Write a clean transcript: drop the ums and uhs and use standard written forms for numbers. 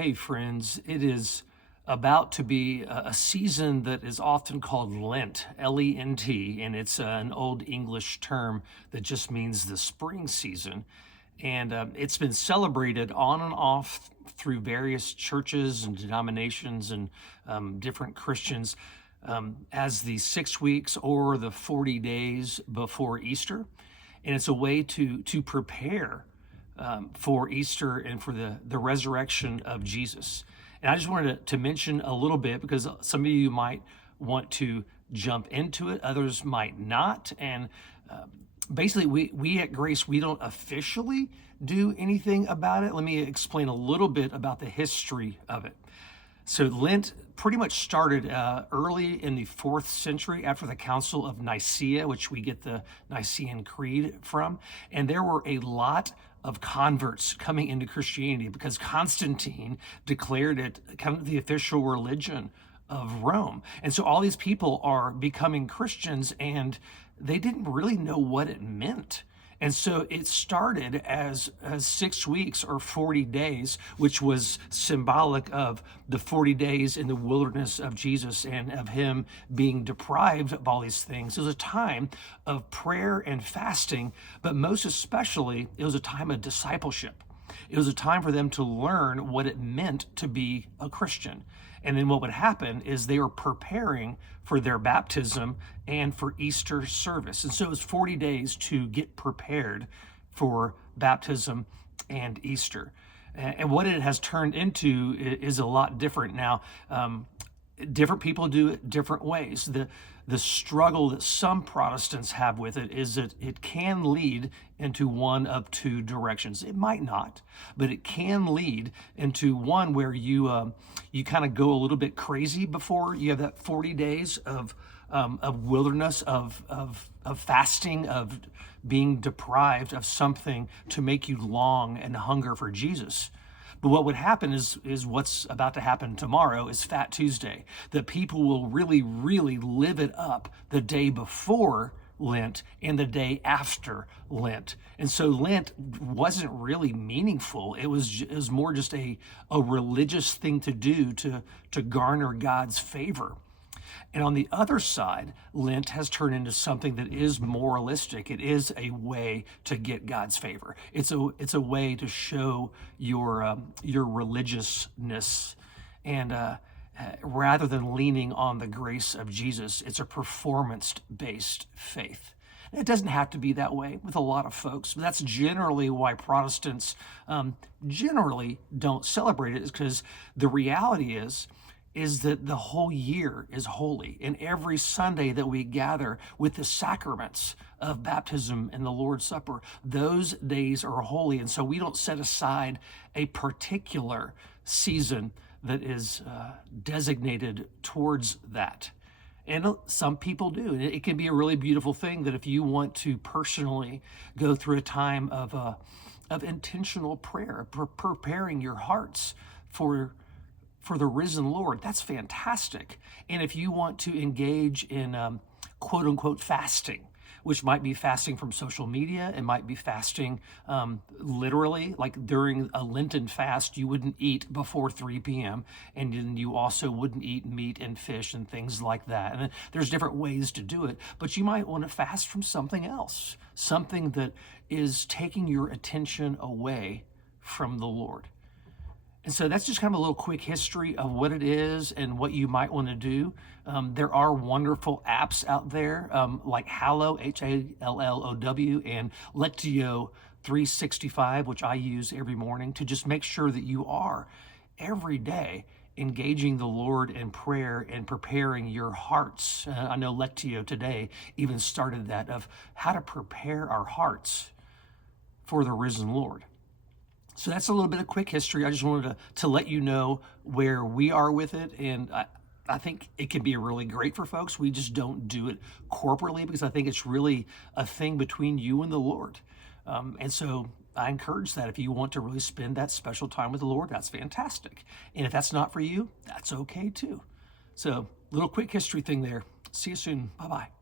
Hey, friends, it is about to be a season that is often called Lent, Lent, and it's an old English term that just means the spring season. And it's been celebrated on and off through various churches and denominations and different Christians as the 6 weeks or the 40 days before Easter. And it's a way to prepare for Easter and for the resurrection of Jesus. And I just wanted to mention a little bit because some of you might want to jump into it, others might not. And basically, we at Grace, we don't officially do anything about it. Let me explain a little bit about the history of it. So Lent pretty much started early in the 4th century after the Council of Nicaea, which we get the Nicene Creed from. And there were a lot of converts coming into Christianity because Constantine declared it kind of the official religion of Rome. And so all these people are becoming Christians and they didn't really know what it meant. And so it started as 6 weeks or 40 days, which was symbolic of the 40 days in the wilderness of Jesus and of him being deprived of all these things. It was a time of prayer and fasting, but most especially, it was a time of discipleship. It was a time for them to learn what it meant to be a Christian. And then what would happen is they were preparing for their baptism and for Easter service. And so it was 40 days to get prepared for baptism and Easter. And what it has turned into is a lot different now. Different people do it different ways. The struggle that some Protestants have with it is that it can lead into one of two directions. It might not, but it can lead into one where you kind of go a little bit crazy before you have that 40 days of wilderness, of fasting, of being deprived of something to make you long and hunger for Jesus. But what would happen is what's about to happen tomorrow is Fat Tuesday. That people will really, really live it up the day before Lent and the day after Lent. And so Lent wasn't really meaningful. It was more just a religious thing to do to garner God's favor. And on the other side, Lent has turned into something that is moralistic. It is a way to get God's favor. It's a way to show your religiousness, and rather than leaning on the grace of Jesus, it's a performance-based faith. It doesn't have to be that way with a lot of folks, but that's generally why Protestants generally don't celebrate it, is because the reality is that the whole year is holy. And every Sunday that we gather with the sacraments of baptism and the Lord's Supper, those days are holy. And so we don't set aside a particular season that is designated towards that. And some people do. And it can be a really beautiful thing that if you want to personally go through a time of intentional prayer, preparing your hearts for the risen Lord, that's fantastic. And if you want to engage in quote unquote fasting, which might be fasting from social media, it might be fasting literally, like during a Lenten fast, you wouldn't eat before 3 p.m. and then you also wouldn't eat meat and fish and things like that. And there's different ways to do it, but you might want to fast from something else, something that is taking your attention away from the Lord. And so that's just kind of a little quick history of what it is and what you might want to do. There are wonderful apps out there like Hallow, Hallow, and Lectio 365, which I use every morning to just make sure that you are every day engaging the Lord in prayer and preparing your hearts. I know Lectio today even started that, of how to prepare our hearts for the risen Lord. So that's a little bit of quick history. I just wanted to let you know where we are with it. And I think it can be really great for folks. We just don't do it corporately because I think it's really a thing between you and the Lord. And so I encourage that if you want to really spend that special time with the Lord, that's fantastic. And if that's not for you, that's okay too. So little quick history thing there. See you soon. Bye-bye.